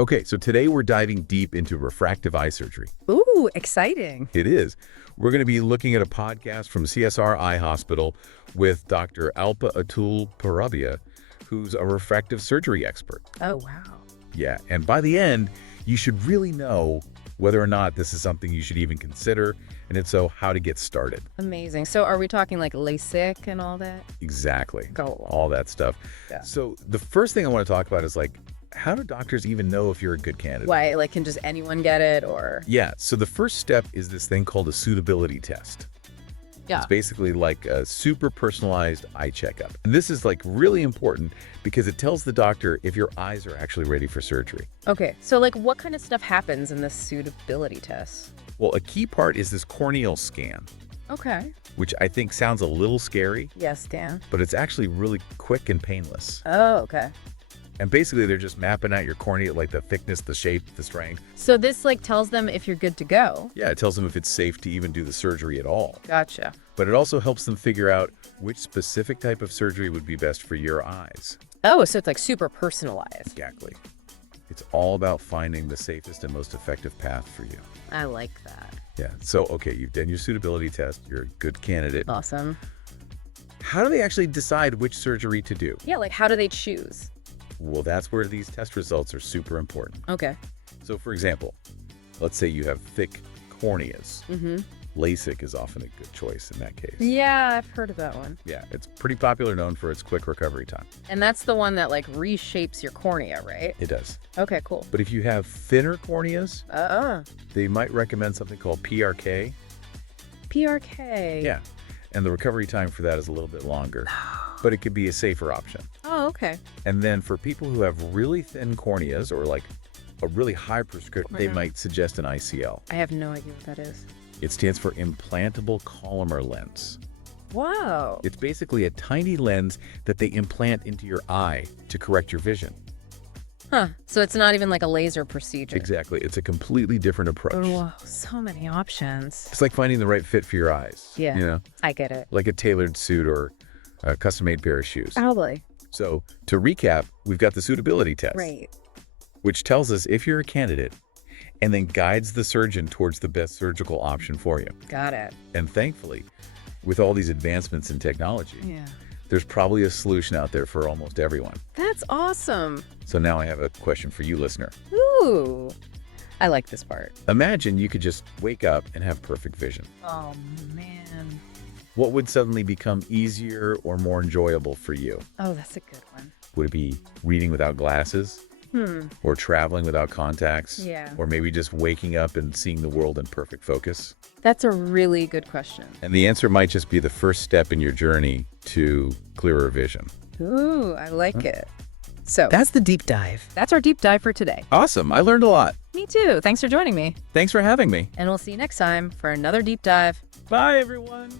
Okay, so today we're diving deep into refractive eye surgery. Ooh, exciting. It is. We're going to be looking at a podcast from CSR Eye Hospital with Dr. Alpa Atul Poorabia, who's a refractive surgery expert. Oh, wow. Yeah, and by the end, you should really know whether or not this is something you should even consider, and if so, how to get started. Amazing. So are we talking like LASIK and all that? Exactly. Cool. All that stuff. Yeah. So the first thing I want to talk about is how do doctors even know if you're a good candidate? Why? Like, can just anyone get it or? Yeah, so the first step is this thing called a suitability test. Yeah. It's basically like a super personalized eye checkup. And this is really important because it tells the doctor if your eyes are actually ready for surgery. Okay. So like what kind of stuff happens in this suitability test? Well, a key part is this corneal scan, Okay. which I think sounds a little scary, Yes, Dan. but it's actually really quick and painless. Oh, okay. And basically they're just mapping out your cornea, like the thickness, the shape, the strength. So this like tells them if you're good to go. Yeah, it tells them if it's safe to even do the surgery at all. Gotcha. But it also helps them figure out which specific type of surgery would be best for your eyes. Oh, so it's like super personalized. Exactly. It's all about finding the safest and most effective path for you. I like that. Yeah. So, okay, you've done your suitability test. You're a good candidate. Awesome. How do they actually decide which surgery to do? Yeah, like how do they choose? Well, that's where these test results are super important. Okay. So, for example, let's say you have thick corneas. Mm-hmm. LASIK is often a good choice in that case. Yeah, I've heard of that one. Yeah, it's pretty popular, known for its quick recovery time. And that's the one that like reshapes your cornea, right? It does. Okay, cool. But if you have thinner corneas, they might recommend something called PRK. PRK. Yeah, and the recovery time for that is a little bit longer, but it could be a safer option. Oh, okay. And then for people who have really thin corneas or like a really high prescription, they might suggest an ICL. I have no idea what that is. It stands for implantable Collamer lens. Wow. It's basically a tiny lens that they implant into your eye to correct your vision. Huh. So it's not even like a laser procedure. Exactly. It's a completely different approach. Whoa, so many options. It's like finding the right fit for your eyes. Yeah. You know, I get it. like a tailored suit or a custom-made pair of shoes. Probably. So to recap, we've got the suitability test, Right. which tells us if you're a candidate and then guides the surgeon towards the best surgical option for you. Got it. And thankfully, with all these advancements in technology, Yeah. there's probably a solution out there for almost everyone. That's awesome. So now I have a question for you, listener. Ooh. I like this part. Imagine you could just wake up and have perfect vision. Oh, man. What would suddenly become easier or more enjoyable for you? Oh, that's a good one. Would it be reading without glasses? Or traveling without contacts? Yeah. Or maybe just waking up and seeing the world in perfect focus? That's a really good question. And the answer might just be the first step in your journey to clearer vision. Ooh, I like it. So That's the deep dive. that's our deep dive for today. Awesome. I learned a lot. Me too. Thanks for joining me. Thanks for having me. And we'll see you next time for another deep dive. Bye, everyone.